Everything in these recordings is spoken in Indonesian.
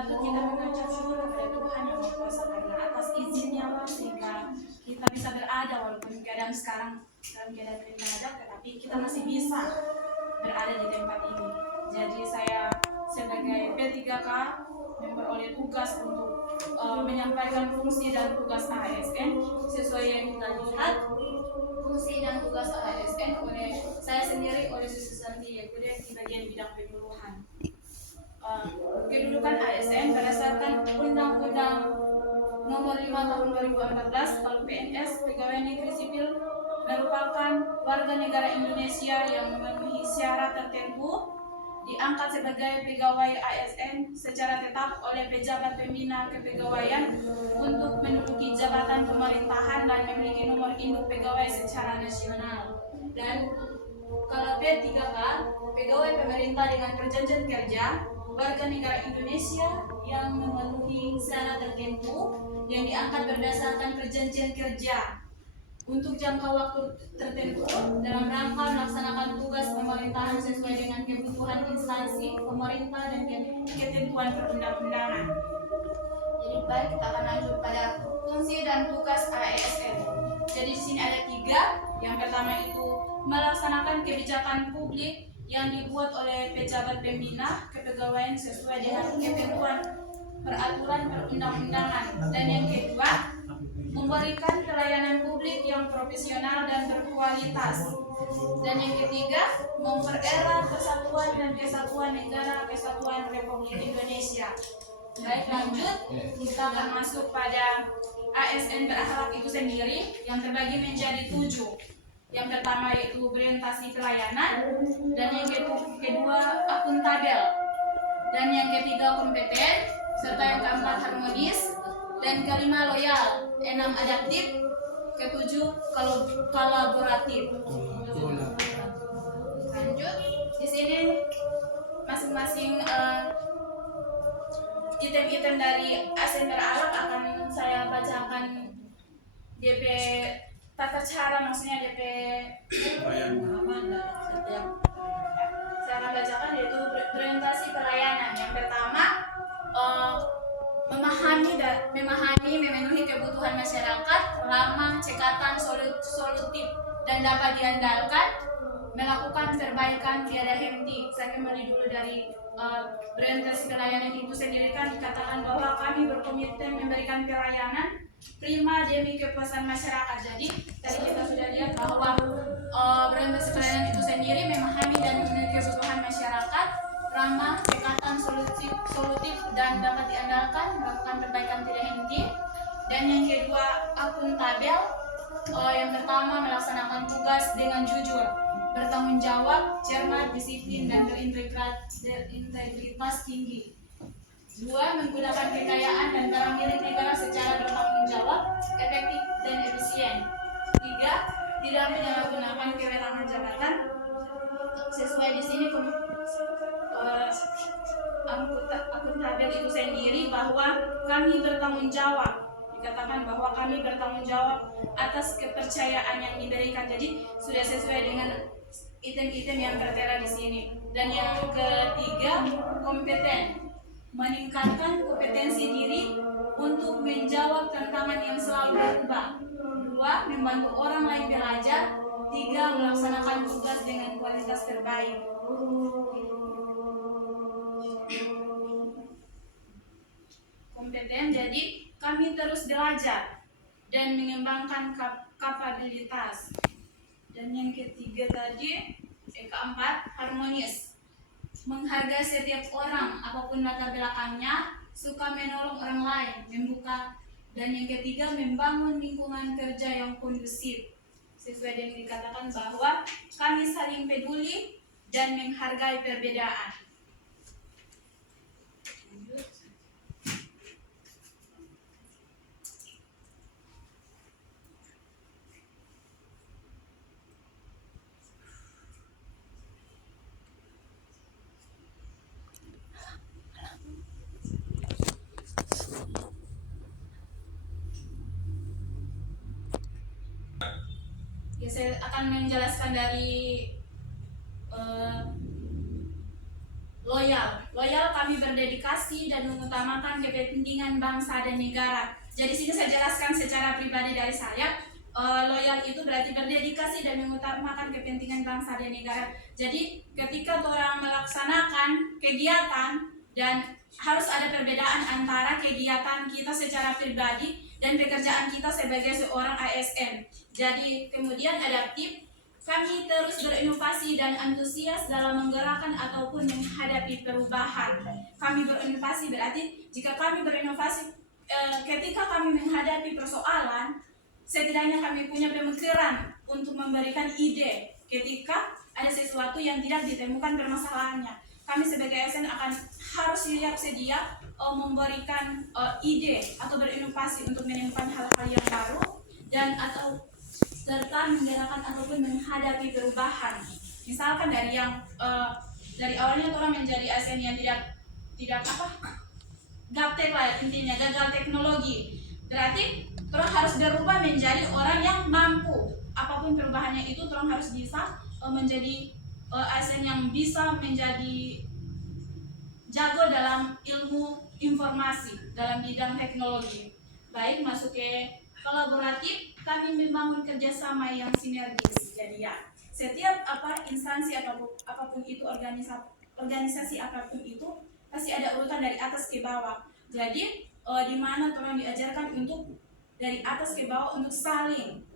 patut kita mengucap syukur kepada Tuhan yang Maha Kuasa karena atas izinnya sehingga kita bisa berada walaupun keadaan sekarang dalam keadaan mendadak, tetapi kita masih bisa berada di tempat ini. Jadi saya sebagai P3K memperoleh tugas untuk menyampaikan fungsi dan tugas ASN sesuai yang kita lihat. Fungsi dan tugas ASN oleh saya sendiri, oleh Susi Santi Yakude di bagian bidang penyuluhan. Kedudukan ASN berdasarkan Undang-Undang Nomor 5 Tahun 2014 kalau PNS pegawai negeri sipil merupakan warga negara Indonesia yang memenuhi syarat tertentu diangkat sebagai pegawai ASN secara tetap oleh pejabat pembina kepegawaian untuk menduduki jabatan pemerintahan dan memiliki nomor induk pegawai secara nasional. Dan kalau P3K, pegawai pemerintah dengan perjanjian kerja warga negara Indonesia yang memenuhi syarat tertentu yang diangkat berdasarkan perjanjian kerja untuk jangka waktu tertentu dalam rangka melaksanakan tugas pemerintahan sesuai dengan kebutuhan instansi pemerintah dan ketentuan perundang-undangan. Jadi baik, kita akan lanjut pada fungsi dan tugas ASN. Jadi di sini ada 3. Yang pertama itu melaksanakan kebijakan publik yang dibuat oleh pejabat pembina kepegawaian sesuai dengan ketentuan peraturan perundang-undangan. Dan yang kedua, memberikan pelayanan publik yang profesional dan berkualitas. Dan yang ketiga, mempererat persatuan dan kesatuan negara kesatuan Republik Indonesia. Baik, lanjut, kita akan masuk pada ASN berakhlak itu sendiri yang terbagi menjadi 7. Yang pertama yaitu orientasi pelayanan, dan yang kedua akuntabel, dan yang ketiga kompeten, serta yang keempat harmonis, dan kelima loyal, 6 adaptif, ketujuh kolaboratif. Lanjut, di sini masing-masing item-item dari ASN berakhlak akan saya bacakan DP tata cara, maksudnya DP saya akan bacakan yaitu orientasi pelayanan. Yang pertama, memahami memenuhi kebutuhan masyarakat, ramah, cekatan, solutif dan dapat diandalkan, melakukan perbaikan tiada henti. Saya kembali dulu dari orientasi pelayanan itu sendiri kan dikatakan bahwa kami berkomitmen memberikan pelayanan prima demi kepuasan masyarakat. Jadi tadi kita sudah lihat bahwa orientasi pelayanan itu sendiri memahami dan memenuhi kebutuhan masyarakat, ramah, cekatan, solutif dan dapat diandalkan, melakukan perbaikan tidak henti. Dan yang kedua akuntabel, yang pertama melaksanakan tugas dengan jujur, bertanggung jawab, cermat, disiplin dan berintegritas tinggi. 2. Menggunakan kekayaan dan barang milik negara secara bertanggung jawab, efektif dan efisien. 3. Tidak menyalahgunakan kewenangan jabatan. Sesuai di sini akuntabel itu sendiri bahwa kami bertanggung jawab. Dikatakan bahwa kami bertanggung jawab atas kepercayaan yang diberikan. Jadi sudah sesuai dengan item-item yang tertera di sini. Dan yang ketiga, kompeten, meningkatkan kompetensi diri untuk menjawab tantangan yang selalu berubah. 2. Membantu orang lain belajar. 3. Melaksanakan tugas dengan kualitas terbaik. Kompeten, jadi kami terus belajar dan mengembangkan kapabilitas. Dan yang ketiga tadi, keempat, harmonis, menghargai setiap orang apapun latar belakangnya, suka menolong orang lain, membuka. Dan yang ketiga, membangun lingkungan kerja yang kondusif. Sesuai dengan dikatakan bahwa kami saling peduli dan menghargai perbedaan. Ya, saya akan menjelaskan dari loyal loyal, kami berdedikasi dan mengutamakan kepentingan bangsa dan negara. Jadi sini saya jelaskan secara pribadi dari saya. Loyal itu berarti berdedikasi dan mengutamakan kepentingan bangsa dan negara. Jadi ketika orang melaksanakan kegiatan dan harus ada perbedaan antara kegiatan kita secara pribadi dan pekerjaan kita sebagai seorang ASN. Jadi kemudian adaptif, kami terus berinovasi dan antusias dalam menggerakkan ataupun menghadapi perubahan. Kami berinovasi berarti jika kami berinovasi ketika kami menghadapi persoalan, setidaknya kami punya pemikiran untuk memberikan ide ketika ada sesuatu yang tidak ditemukan permasalahannya. Kami sebagai ASN akan harus siap sedia memberikan ide atau berinovasi untuk menemukan hal-hal yang baru dan atau serta menggerakkan ataupun menghadapi perubahan. Misalkan dari yang dari awalnya orang menjadi ASN yang tidak gaptek lah intinya, gagal teknologi. Berarti orang harus berubah menjadi orang yang mampu. Apapun perubahannya itu, orang harus bisa menjadi ASN yang bisa menjadi jago dalam ilmu informasi dalam bidang teknologi. Baik, masuk ke kolaboratif, kami membangun kerjasama yang sinergis. Jadi ya, setiap instansi apapun itu, organisasi apapun itu pasti ada urutan dari atas ke bawah. Jadi di mana orang diajarkan untuk dari atas ke bawah untuk saling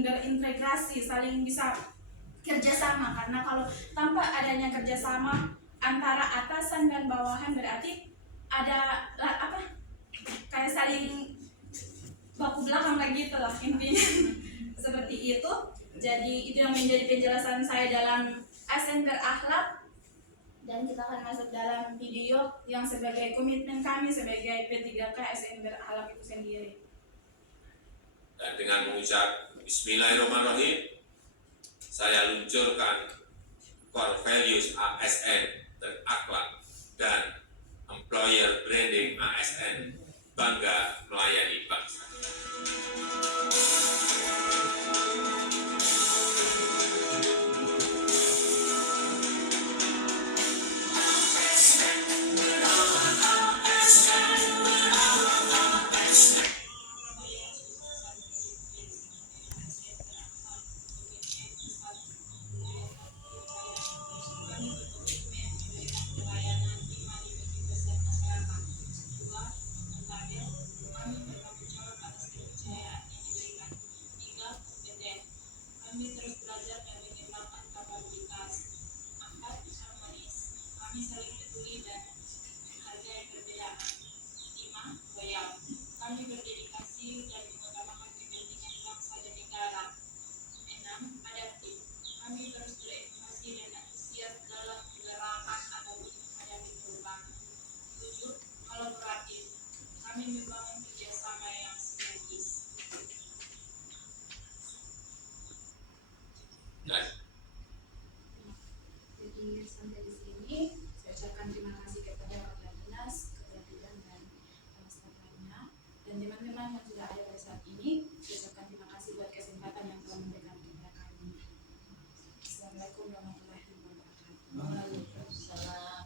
berintegrasi, saling bisa kerjasama. Karena kalau tanpa adanya kerjasama antara atasan dan bawahan berarti ada kayak saling baku belakang lagi lah intinya. Seperti itu. Jadi itu yang menjadi penjelasan saya dalam ASN berakhlak. Dan kita akan masuk dalam video yang sebagai komitmen kami sebagai P3K ASN berakhlak itu sendiri. Dan dengan mengucap Bismillahirrahmanirrahim, saya luncurkan core values ASN berakhlak dan employer branding ASN bangga melayani bangsa. Kami terus belajar dan mengembangkan kapabilitas. 4. Harmonis. Kami saling peduli dan menghargai perbedaan. 5. Loyal. Kami berdedikasi dan mengutamakan kepentingan bangsa dan negara. 6. Adaptif. Kami terus berinovasi dan antusias dalam menggerakkan ataupun menghadapi perubahan. 7. Kolaboratif. Kami membangun kerjasama yang sinergis. Jadi sampai di sini saya ucapkan terima kasih kepada Kepala Dinas, Kepala Bidang dan staf lainnya, dan teman-teman yang sudah ada pada saat ini. Saya ucapkan terima kasih buat kesempatan yang telah memberikan kepada kami. Assalamualaikum warahmatullahi wabarakatuh. Waalaikumsalam.